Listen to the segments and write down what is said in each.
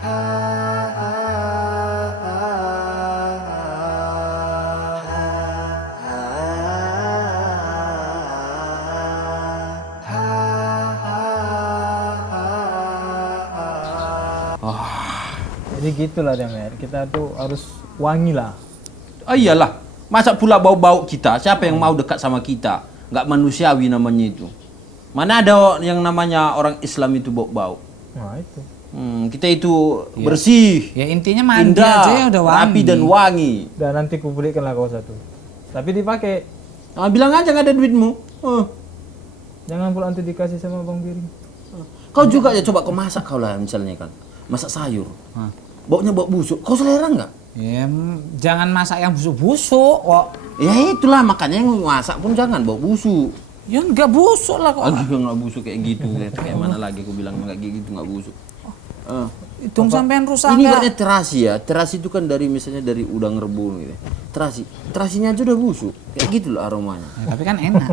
Jadi gitulah Demer, kita tuh harus wangi lah. Oh iyalah, masa pula bau-bau kita? Siapa yang mau dekat sama kita? Nggak manusiawi namanya itu. Mana ada yang namanya orang Islam itu bau-bau? Nah itu. Kita itu bersih, Ya intinya mandi indah, aja ya udah wangi. rapi dan wangi. Dan nanti ku belikanlah kau satu. Tapi dipakai. Bilang aja nggak ada duitmu. Jangan pula nanti dikasih sama Bang Piring. Kau juga ya coba kau masak kau lah misalnya kan, masak sayur. Baunya bau busuk, kau selera nggak? Ya, jangan masak yang busuk-busuk kok. Ya itulah makanya yang masak pun jangan bau busuk. Ya enggak busuk lah kok. Nggak busuk kayak gitu, kayak mana lagi aku bilang nggak gitu nggak busuk. Dong sampean rusak Ini enggak? ibaratnya terasi ya, terasi itu kan dari misalnya dari udang rebung gitu. Terasinya aja udah busuk, kayak gitu loh aromanya. Ya, tapi kan enak.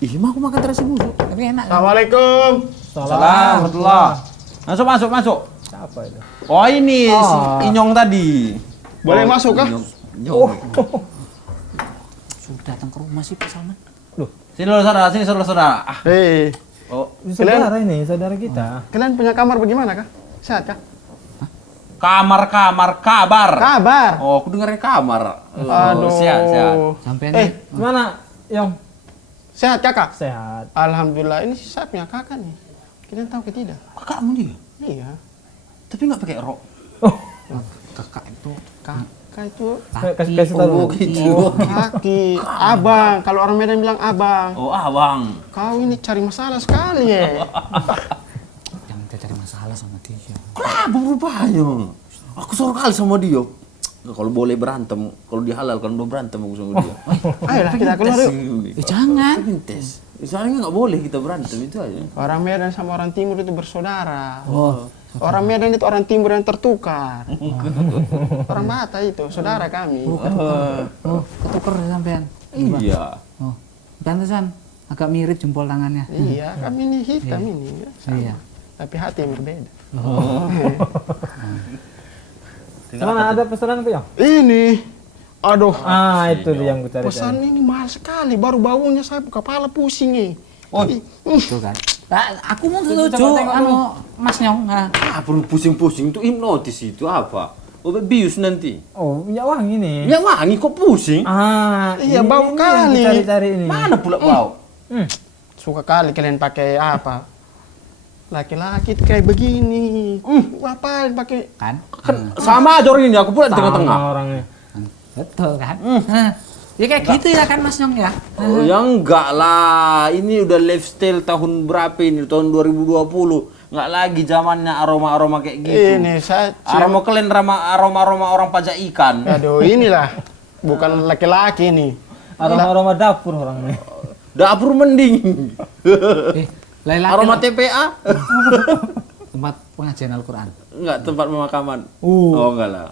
Ih, mah aku makan terasi busuk. Tapi enak. Assalamualaikum. Assalamualaikum. Masuk. Siapa itu? Oh ini si Inyong tadi. Boleh masuk kah? Inyong. Sudah datang ke rumah sih Pak Salman. Loh, Sini saudara. Hei, Oh, saudara ini, saudara kita. kalian punya kamar bagaimana kah? Sehat kah? kamar kabar. Kabar. Oh, aku dengarnya kamar. Aduh. Sehat. Sampean Gimana, Yong? Sehat kakak? Sehat. Alhamdulillah, ini saya punya kakak nih. Kalian tahu ke tidak? Kakakmu dia. Iya. Tapi nggak pakai rok. kakak itu Kakak itu Kasih tahu. gitu. kaki. Abang. Kalau orang Medan bilang abang. Oh, abang. Kau ini cari masalah sekali ya. jangan kita cari masalah sama dia. Kenapa rupanya? Aku suruh kali sama dia. Kalau boleh berantem, kalau dihalal kan udah berantem aku sama dia. Ayolah kita keluar yuk. Jangan. Tes. Soalnya nggak boleh kita berantem itu aja. Orang Medan sama orang Timur itu bersaudara. Orang Medan itu orang Timur yang tertukar. Orang Batak itu saudara kami. Ketuker sampean. Iya. Oh, pantesan agak mirip jempol tangannya. Iya, kami ini hitam ini. Ya, sama. Iya. Tapi hati yang berbeda. Mana ada pesanan Yong? Ini, aduh, Itu dia yang ku cari. pesan ini mahal sekali. Baru baunya saya kepala pusing nih. Oh, Itu kan. Aku mau setuju Mas Nyong. perlu pusing-pusing itu hipnotis itu apa? Oh, bius nanti. Oh, minyak wangi nih. Ya wangi kok pusing? Iya, ini bau yang kali. ku cari ini. Mana pula bau? Suka kali kalian pakai apa? Laki-laki itu kayak begini. Ngapain pakai? Kan? Sama aja orang ini, aku pula di tengah-tengah. Sama orangnya. Betul kan? Ya kayak gitu ya kan Mas Nyong ya? Oh, ya enggak lah. Ini udah lifestyle tahun berapa ini? Tahun 2020. Enggak lagi zamannya aroma-aroma kayak gitu. Ini saya Aroma kalian aroma orang pajak ikan. Aduh, inilah. Bukan laki-laki nih. Aroma dapur orangnya. Dapur mending. Laki-laki Aroma TPA? tempat pengajian Al-Quran. Enggak, tempat pemakaman. Oh, enggak lah.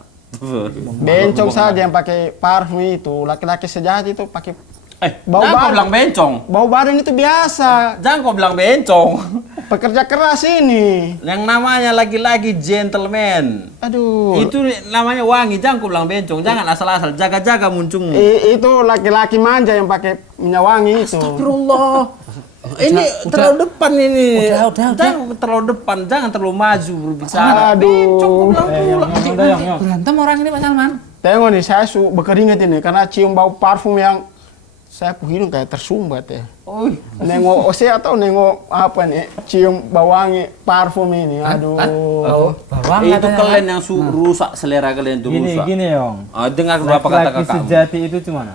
Bencong saja yang pakai parfum itu. Laki-laki sejati itu pakai bau jangan kau badan. bilang bencong. Bau badan itu biasa. Jangan kau bilang bencong. Pekerja keras ini. Yang namanya lagi-lagi gentleman. Aduh. Itu namanya wangi, jangan kau bilang bencong. Jangan asal-asal, jaga-jaga muncungmu. Itu laki-laki manja yang pakai minyak wangi itu. Astagfirullah. Ini terlalu depan ini. Udah. Jangan terlalu depan, jangan terlalu maju berbicara. Aduh. Bencong kau bilang pula. Udah Yong. Berantem orang ini Pak Salman. Tengok nih, saya berkeringat ini karena cium bau parfum yang saya hidung kayak tersumbat ya. Nengok OC atau nengok apa nih? Cium bau wangi parfum ini. Aduh. Bawang Itu katanya, kalian yang rusak selera kalian itu rusak. Gini Yong. Dengar berapa kata Laki-laki kakakmu. sejati itu cuma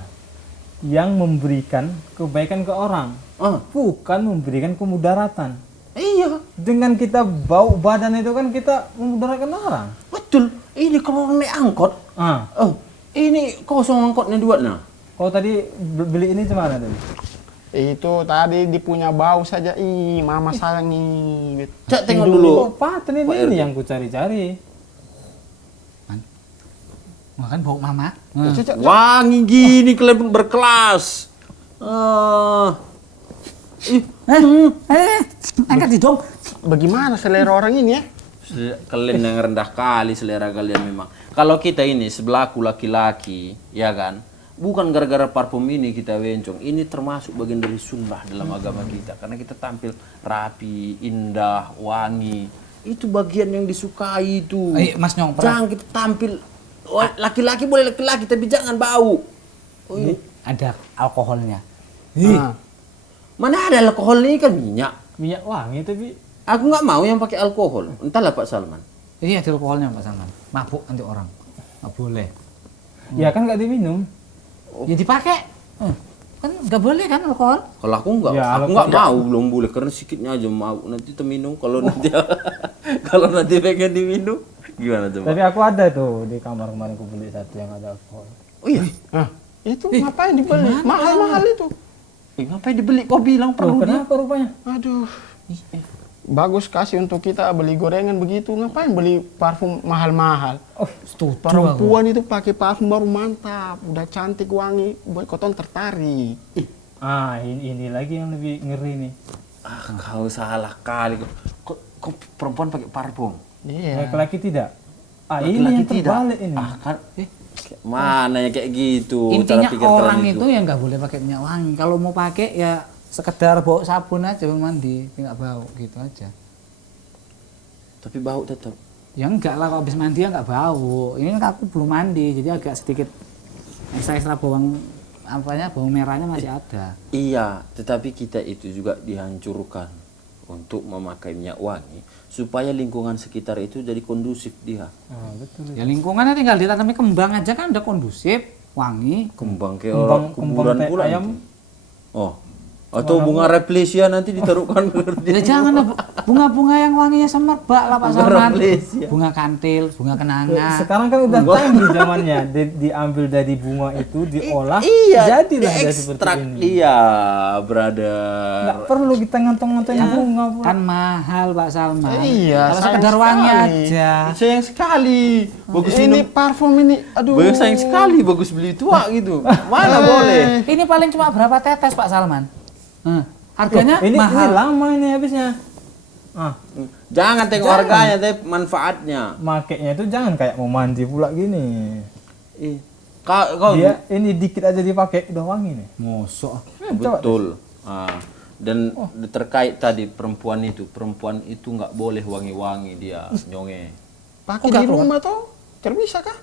yang memberikan kebaikan ke orang, bukan memberikan kemudaratan. Iya, Dengan kita bau badan itu kan kita memudaratkan orang. betul. Ini kalau orang naik angkot. Ini kosong angkotnya dua nah. Kau tadi beli ini cuma tadi? Itu tadi dipunya bau saja. Ih, mama sayang nih. Cak tengok dulu. Oh, paten ini yang ku cari-cari. makan bau mama. Wangi gini kalian pun berkelas. Angkat di dong. Bagaimana selera orang ini ya? Kalian yang rendah kali selera kalian memang. Kalau kita ini sebelaku laki-laki, ya kan? Bukan gara-gara parfum ini kita bencong. Ini termasuk bagian dari sunnah dalam agama kita. Karena kita tampil rapi, indah, wangi. Itu bagian yang disukai itu. Mas Nyong, Jangan kita tampil laki-laki boleh laki-laki tapi jangan bau. ada alkoholnya. Nah, Mana ada alkohol ini kan minyak. Minyak wangi tapi Aku nggak mau yang pakai alkohol. Entahlah Pak Salman. Ini ada alkoholnya Pak Salman. Mabuk nanti orang. Nggak boleh. ya kan nggak diminum. Ya dipakai. Kan nggak boleh kan alkohol? Kalau aku nggak, Ya, aku nggak mau belum boleh karena sedikitnya aja mau nanti terminum kalau nanti kalau nanti pengen diminum gimana coba? Tapi aku ada tuh di kamar kemarin aku beli satu yang ada alkohol. Oh iya, itu ngapain dibeli? Mahal-mahal itu. Ngapain dibeli? Kau bilang Loh, perlu dia. kenapa rupanya? Aduh. Bagus kasih untuk kita beli gorengan begitu. Ngapain beli parfum mahal-mahal? Oh, Setuju. Perempuan itu pakai parfum baru mantap, udah cantik wangi, buat koton tertarik. Ini lagi yang lebih ngeri nih. Kau salah kali. Kau perempuan pakai parfum. Iya. Laki-laki tidak. Ini Laki-laki yang terbalik ini. Kan, mana ya kayak gitu. Intinya cara pikir orang kalian itu ya nggak boleh pakai minyak wangi. Kalau mau pakai ya sekedar bawa sabun aja mandi, nggak bau gitu aja. Tapi bau tetap. Ya enggak lah, kalau habis mandi ya nggak bau. Ini kan aku belum mandi, jadi agak sedikit ekstra bawang bawang merahnya masih ada. Iya, tetapi kita itu juga dihancurkan untuk memakai minyak wangi supaya lingkungan sekitar itu jadi kondusif dia. Betul. Ya lingkungannya tinggal ditanami kembang aja kan udah kondusif, wangi. Kembang kayak orang kuburan teh pula. ayam. nanti. Oh. Atau bunga replesia nanti ditaruhkan Ya jangan lah, bunga-bunga yang wanginya semerbak lah Pak Bunga Salman. replesia. Bunga kantil, bunga kenanga. Sekarang kan udah canggih zamannya. Diambil dari bunga itu, diolah, Iya, jadilah dia seperti ekstrak. ini. Iya, brother. Nggak perlu kita ngantong-ngantongin bunga pula. Kan mahal Pak Salman. Iya, Kalau sayang sekedar wangi sekali. aja. Sayang sekali. Bagus Ini minum. parfum ini, aduh. Bagus sayang sekali bagus beli tua gitu. Mana boleh? Ini paling cuma berapa tetes Pak Salman? Harganya Ini mahal. lama ini habisnya. Jangan tengok harganya, tapi manfaatnya. Makainya itu jangan kayak mau mandi pula gini. Kau Dia ini dikit aja dipakai udah wangi nih. Mosok. betul. Dan terkait tadi perempuan itu nggak boleh wangi-wangi dia nyonge. Pakai di rumah tuh, terbisa kah?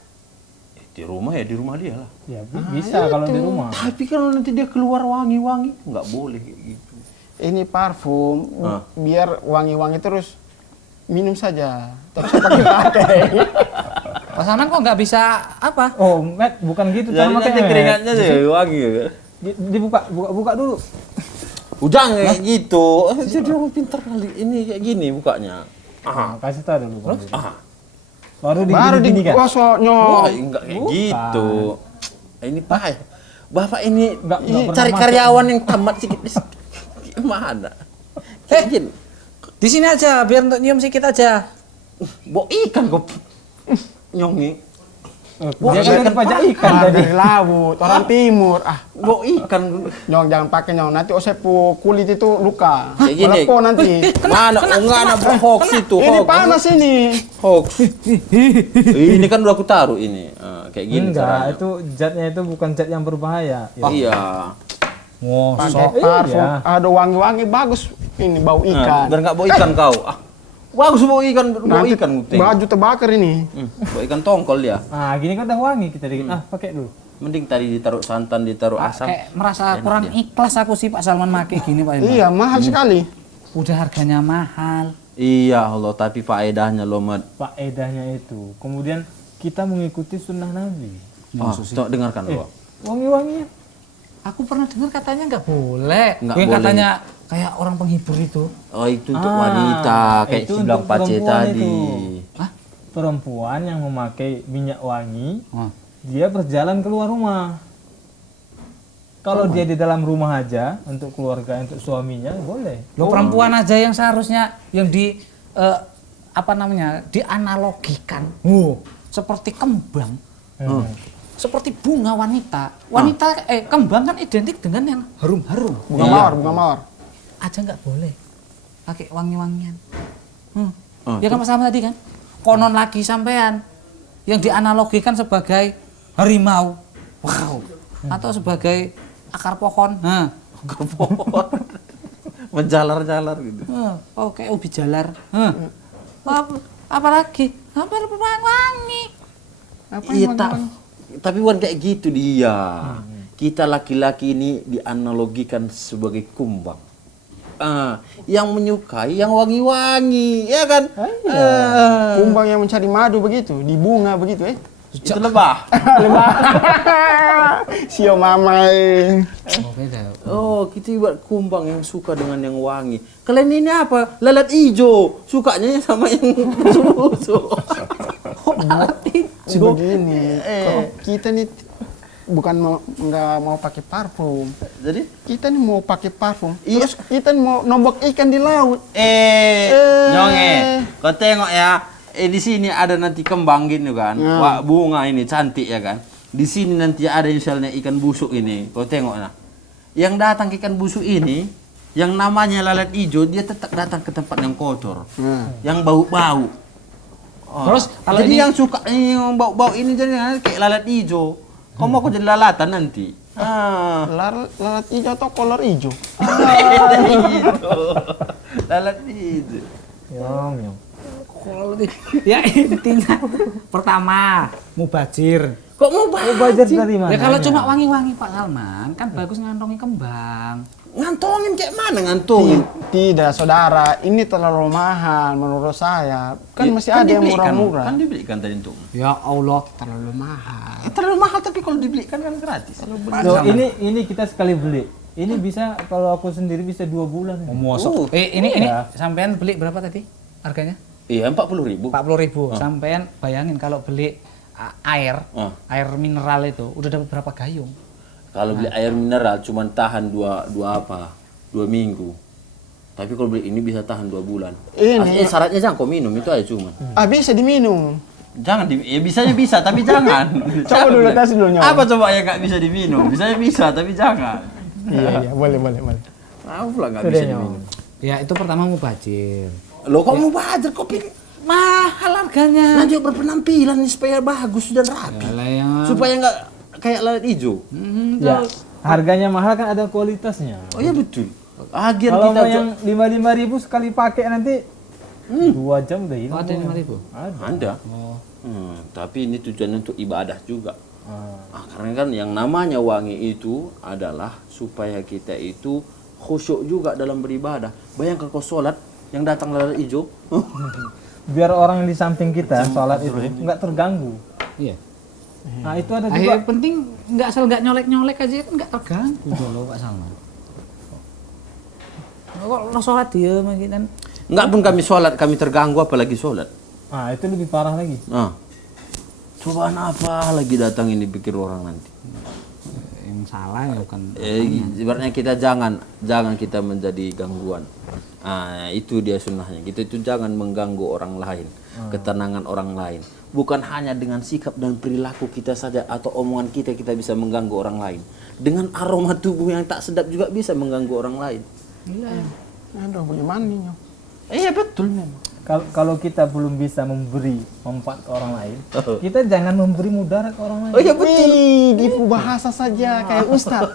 Di rumah ya di rumah dia lah. Ya bisa kalau di rumah. Tapi kalau nanti dia keluar wangi-wangi nggak boleh kayak gitu. Ini parfum, biar wangi-wangi terus minum saja. Terus pakai. Pak Salman kok nggak bisa apa? Oh, Matt, bukan gitu cara Jadi nanti makainya. keringatnya sih wangi ya. Buka dulu. Udah kayak gitu. Jadi orang pintar kali. Ini kayak gini bukanya. Nah, kasih tahu dulu. Bang. Baru Digini kan? digosok Wah, nyok. enggak kayak gitu. Ini Pak. Bapak ini Nggak pernah cari masuk. karyawan yang tamat sedikit. Gimana? Kayak gini. Di sini aja biar untuk nyium sedikit aja. Bawa ikan kok nyongi. Dia kan pajak ikan tadi. Dari laut, orang timur. Bawa ikan. Nyong jangan pakai nyong. Nanti osepu kulit itu luka. Kayak gini. Melepuh nanti. Mana? Enggak ada hoax itu. Ini Hoax. panas ini. Hoax. Ini kan udah aku taruh ini. Kayak gini Enggak, caranya. itu zatnya itu bukan zat yang berbahaya. Ya. Iya. Pakai Mosok. parfum. Iya. Ada wangi-wangi bagus. Ini bau ikan. Biar nggak bawa ikan kau. Bagus bawa ikan, bawa Nanti ikan Guteng. baju terbakar ini. Bawa ikan tongkol dia. Nah, gini kan udah wangi kita dikit. Pakai dulu. Mending tadi ditaruh santan, ditaruh asam. Kayak merasa kurang ikhlas aku sih Pak Salman make gini Pak Salman. Iya, mahal sekali. Udah harganya mahal. Iya Allah, tapi faedahnya loh, Mat. Faedahnya itu. Kemudian kita mengikuti sunnah Nabi. Coba dengarkan lo. Wangi-wanginya. Aku pernah dengar katanya nggak boleh. Nggak Yang boleh. katanya kayak orang penghibur itu. Oh, itu untuk wanita, kayak itu si bilang untuk Pace perempuan tadi. itu. Hah? Perempuan yang memakai minyak wangi, Oh. dia berjalan keluar rumah. Kalau dia di dalam rumah aja untuk keluarga, untuk suaminya boleh. Loh perempuan aja yang seharusnya yang dianalogikan. Seperti kembang. Seperti bunga wanita. Kembang kan identik dengan yang harum-harum. Bunga mawar, bunga mawar. Aja nggak boleh pakai wangi-wangian. Ya kan Pak Salman tadi kan? Konon lagi sampean yang dianalogikan sebagai harimau. Wow. Atau sebagai akar pohon. Nah, Akar pohon. Menjalar-jalar gitu. oh kayak ubi jalar. Apa lagi? Apa wangi? Iya, tapi bukan kayak gitu dia. Kita laki-laki ini dianalogikan sebagai kumbang. Yang menyukai yang wangi-wangi, ya kan? Kumbang yang mencari madu begitu, di bunga begitu Itu lebah. Lebah. Sio mamai. Oh, beda. Oh, kita buat kumbang yang suka dengan yang wangi. Kalian ini apa? Lalat hijau. Sukanya sama yang busuk. Begini, kalau kita nih bukan nggak mau pakai parfum. Jadi, Kita nih mau pakai parfum. Terus kita nih mau nombok ikan di laut. Nyonge, kau tengok ya. Di sini ada nanti kembang gini kan. Wah, bunga ini cantik ya kan. Di sini nanti ada misalnya ikan busuk ini. Kau tengok nah. Yang datang ke ikan busuk ini, yang namanya lalat hijau, dia tetap datang ke tempat yang kotor. Yang bau-bau. Terus kalau Jadi ini yang suka yang bau-bau ini jadi kayak lalat hijau. Kau mau kau jadi lalatan nanti. Lalat hijau atau kolor hijau? Lalat hijau. Yong. ya intinya pertama mubazir. Kok mau Belajar dari mana? Ya kalau cuma wangi-wangi Pak Salman kan bagus ngantongi kembang. ngantongin kayak mana ngantongin? Tidak, saudara. Ini terlalu mahal menurut saya. Kan masih ada yang murah-murah. Kan dibelikan tadi untuk. Ya Allah. Terlalu mahal. Terlalu mahal tapi kalau dibelikan kan gratis. Loh, ini kita sekali beli. Ini bisa kalau aku sendiri bisa 2 bulan. Mosok. Ini sampean beli berapa tadi harganya? Iya 40.000. 40.000. Sampean bayangin kalau beli air mineral itu udah dapat berapa gayung? Kalau beli air mineral cuma tahan 2 minggu. Tapi kalau beli ini bisa tahan 2 bulan. Ini Syaratnya jangan kau minum itu aja cuma. bisa diminum. Jangan ya bisanya bisa tapi jangan. Coba dulu tes dulu nyoba. Apa coba yang nggak bisa diminum? Bisanya bisa tapi jangan. Iya, boleh. Tahu pula nggak bisa diminum. Ya itu pertama mubazir. Lo kok mau belajar kopi? Mahal harganya. Nanti berpenampilan nih supaya bagus dan rapi. Supaya nggak kayak lalat hijau. Ya, harganya mahal kan ada kualitasnya. Oh iya betul. Agen Kalau kita mau yang 55.000 sekali pakai nanti 2 jam udah hilang. Oh, ada 5.000. ada. Tapi ini tujuannya untuk ibadah juga. Karena kan yang namanya wangi itu adalah supaya kita itu khusyuk juga dalam beribadah. Bayangkan kau sholat yang datang lalat hijau. Biar orang yang di samping kita sholat itu nggak terganggu. Iya. Nah itu ada juga. Penting nggak nyolek-nyolek aja kan nggak terganggu dulu Pak Salman. Kok lo sholat dia kan? Enggak pun kami sholat, kami terganggu apalagi sholat. Nah itu lebih parah lagi. Cobaan apa lagi datang ini pikir orang nanti. Yang salah ya bukan. Ibaratnya kita jangan kita menjadi gangguan. Itu dia sunnahnya. Kita itu jangan mengganggu orang lain, ketenangan orang lain. Bukan hanya dengan sikap dan perilaku kita saja atau omongan kita bisa mengganggu orang lain. Dengan aroma tubuh yang tak sedap juga bisa mengganggu orang lain. Iya. Aduh, bagaimana nih? Iya betul memang. Kalau kita belum bisa memberi manfaat ke orang lain, kita jangan memberi mudarat ke orang lain. Oh iya betul. Gitu bahasa saja kayak Ustaz.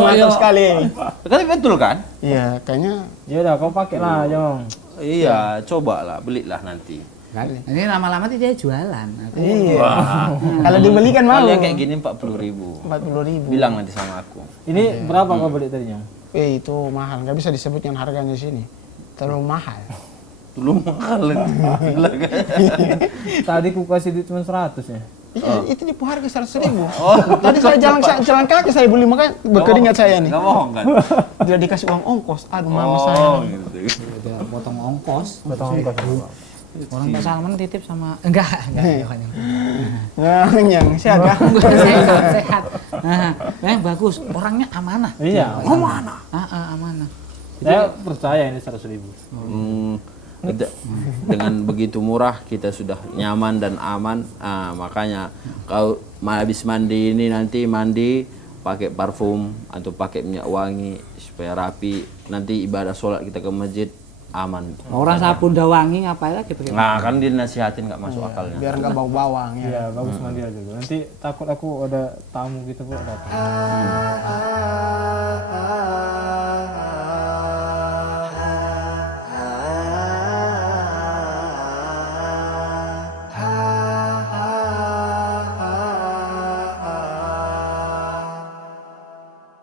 Mantap sekali. Kan betul kan? Iya, kayaknya Ya udah kau pakai lah, Jong. Iya, cobalah, belilah nanti. Kan? Ini lama-lama dia jualan. iya. Kalau dibelikan mau. Kalau yang kayak gini 40.000. 40.000. Bilang nanti sama aku. Ini berapa kau beli tadi, Jong? Itu mahal, nggak bisa disebutkan harganya di sini. Terlalu mahal. Dulu mahal. Gila kan? Tadi ku kasih duit cuma 100 ya. Iya, itu di harga 100.000. Tadi saya jalan kaki saya beli makanya berkeringat saya nih. Enggak bohong kan? Tidak dikasih uang ongkos. Aduh, mama saya. Gitu. Udah potong ongkos. Orang Pak Salman titip sama enggak. Yang siaga. Sehat. Nah, bagus. Orangnya amanah. Iya. Amanah. Amanah. Saya percaya ini 100.000. Dengan begitu murah kita sudah nyaman dan aman. Makanya kau habis mandi ini nanti mandi pakai parfum atau pakai minyak wangi supaya rapi. Nanti ibadah sholat kita ke masjid aman. Orang sabun dah wangi ngapain lagi pakai? Nah kan dinasihatin nggak masuk akalnya. Biar nggak bau bawang ya. Iya, bagus mandi aja dulu. Nanti takut aku ada tamu gitu Bu datang.